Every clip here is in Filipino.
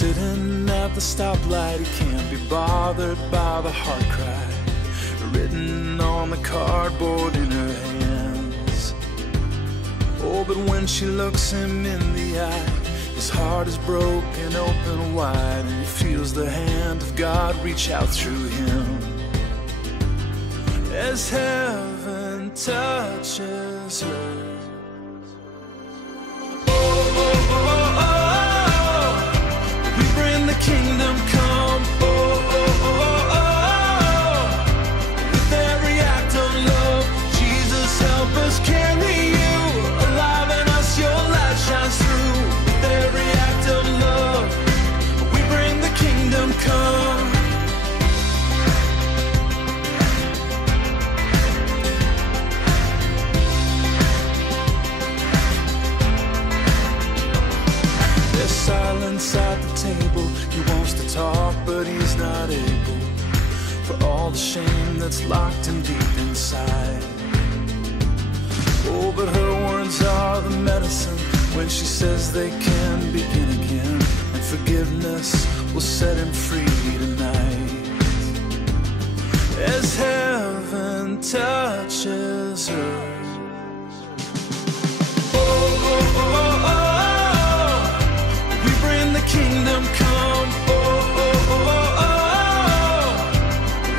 Sitting at the stoplight, he can't be bothered by the heart cry written on the cardboard in her hands. Oh, but when she looks him in the eye, his heart is broken open wide, and he feels the hand of God reach out through him as heaven touches her. Kingdom come, with every act of love. Jesus, help us carry you alive in us. Your light shines through. With every act of love, we bring the kingdom come. There's silence at the table. He wants to talk, but he's not able, for all the shame that's locked in deep inside. Oh, but her words are the medicine when she says they can begin again, and forgiveness will set him free tonight as heaven touches her. Kingdom come,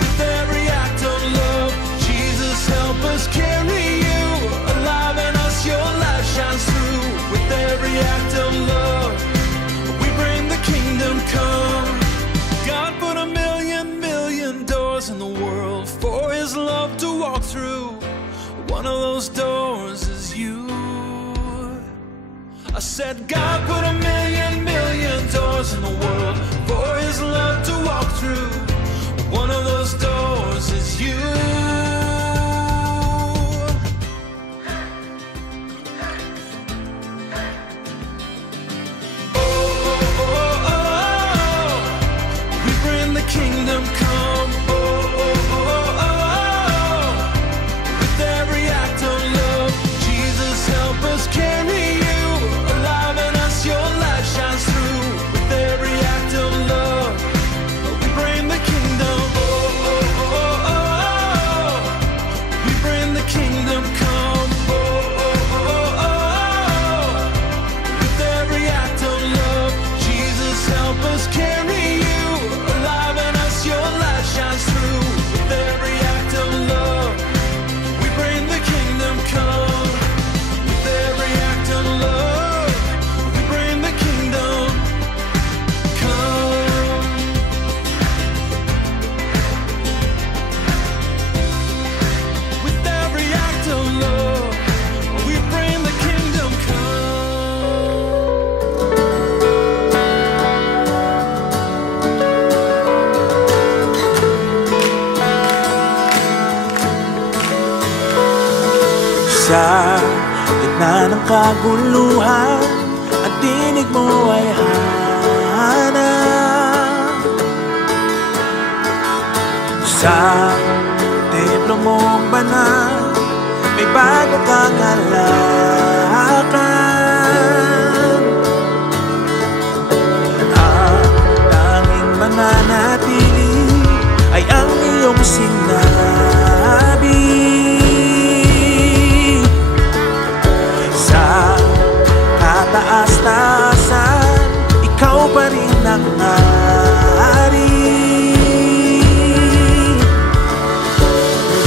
with every act of love. Jesus, help us carry you alive in us. Your light shines through. With every act of love, we bring the kingdom come. God put a million doors in the world for his love to walk through. One of those doors is you. I said God put a million doors in the world for his love to walk through. One of those doors is you. We bring the kingdom come. With every act of love. Jesus, help us carry you alive in us. Your light shines through. With every act of love, we bring the kingdom. We bring the kingdom come. With every act of love, Jesus, help us carry you alive in us. Your light shines through. With every act of love, we bring the kingdom come. With every act of love, we bring the kingdom come. With every act of love, we bring the kingdom come. Sa gitna ng kaguluhan, ang tinig mo ay hanap. Sa templo mong banal, may bagong kagalakan. Ang tanging mananatili ay ang iyong sinabi. Sa kataas-taasan, ikaw pa rin ang hari.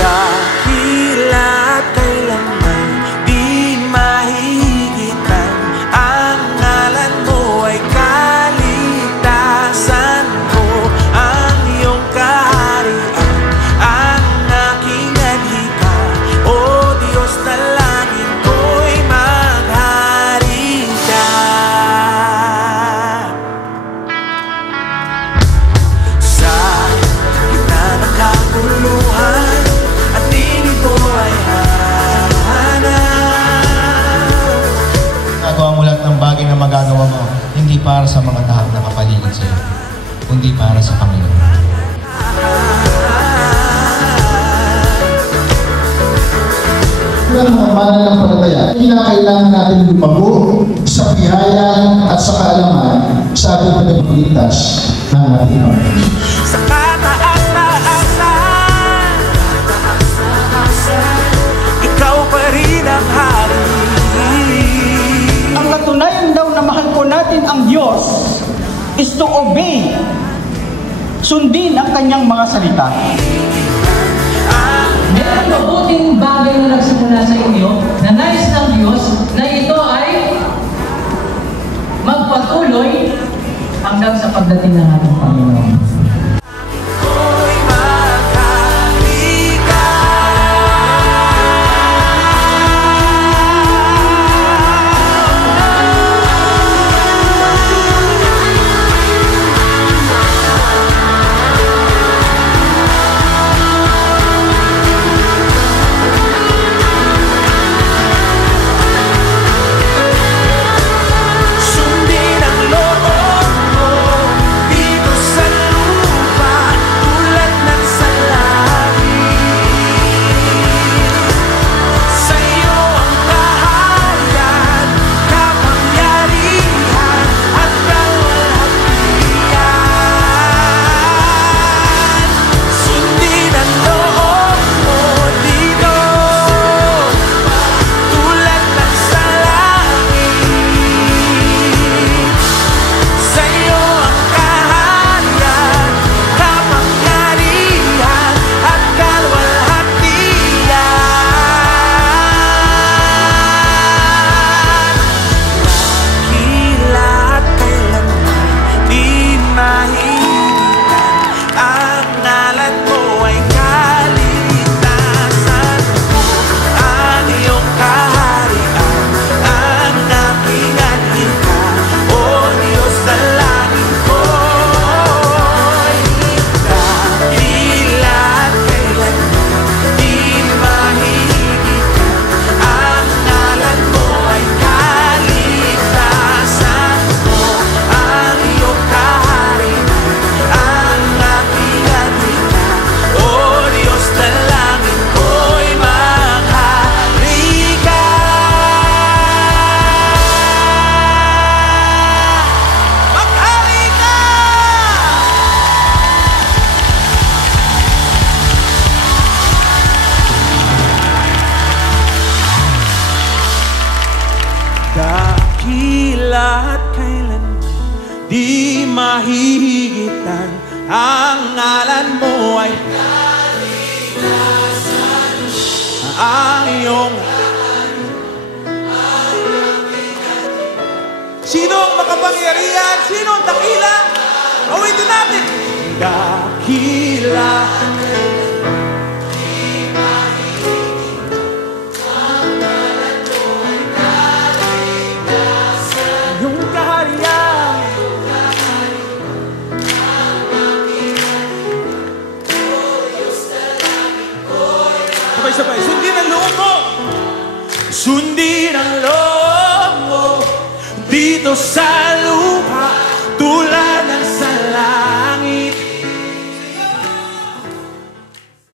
Dahila't kailanman di mahigitan, ang ngalan mo ay kaligtasan ko. Ang iyong kaharian, ang aking adhika. O Diyos, dalangin ko'y maghari ka. Sa gitna ng kaguluhan, ang tinig mo ay hanap. Nagawa mo lahat ng bagay na magagawa mo, hindi para sa mga tao na kapaligid sa iyo, kundi para sa Panginoon. Ang mga mananampalataya, kinakailangan natin lumago sa biyaya at sa kaalaman sa ating tagapagligtas ng ating Panginoon. Sa kataas-taasan, ikaw pa rin ang hari. Ang katunayan daw na mahal po natin ang Diyos is to obey. Sundin ang kanyang mga salita. Merong mabuting bagay na nagsimula sa inyo na nais ng Diyos na ito ay magpatuloy hanggang sa pagdating ng ating Panginoon. Ako'y magkaligaw. Sundin ang loob mo dito sa lupa tulad ng sa langit. Sa'yo ang kaharian, kapangyarihan at kalwalhatian. Sundin ang loob mo dito tulad ng sa langit. Sa'yo ang kaharian, kapangyarihan at kalwalhatian. Dakila at kailanman di mahigitan, ang ngalan mo ay kaligtasan ko. Ang iyong kaharian, ang aking adhika, O Diyos na langit ko'y dakila at kailanman di mahigitan, ang ngalan mo ay kaligtasan ko. Ang iyong kaharian, ang aking adhika, O Diyos na langit ko'y magharika. Magharika! Dakila at kailanman di mahihigitan, ang ngalan mo ay kaligtasan. Ang iyong sino ang makapangyarihan? Sino ang dakila? Awitin natin. Dakila. Yung kaharian. Sabay-sabay. Sundin ang loob mo. Sundin ang loob mo dito sa lupa tulad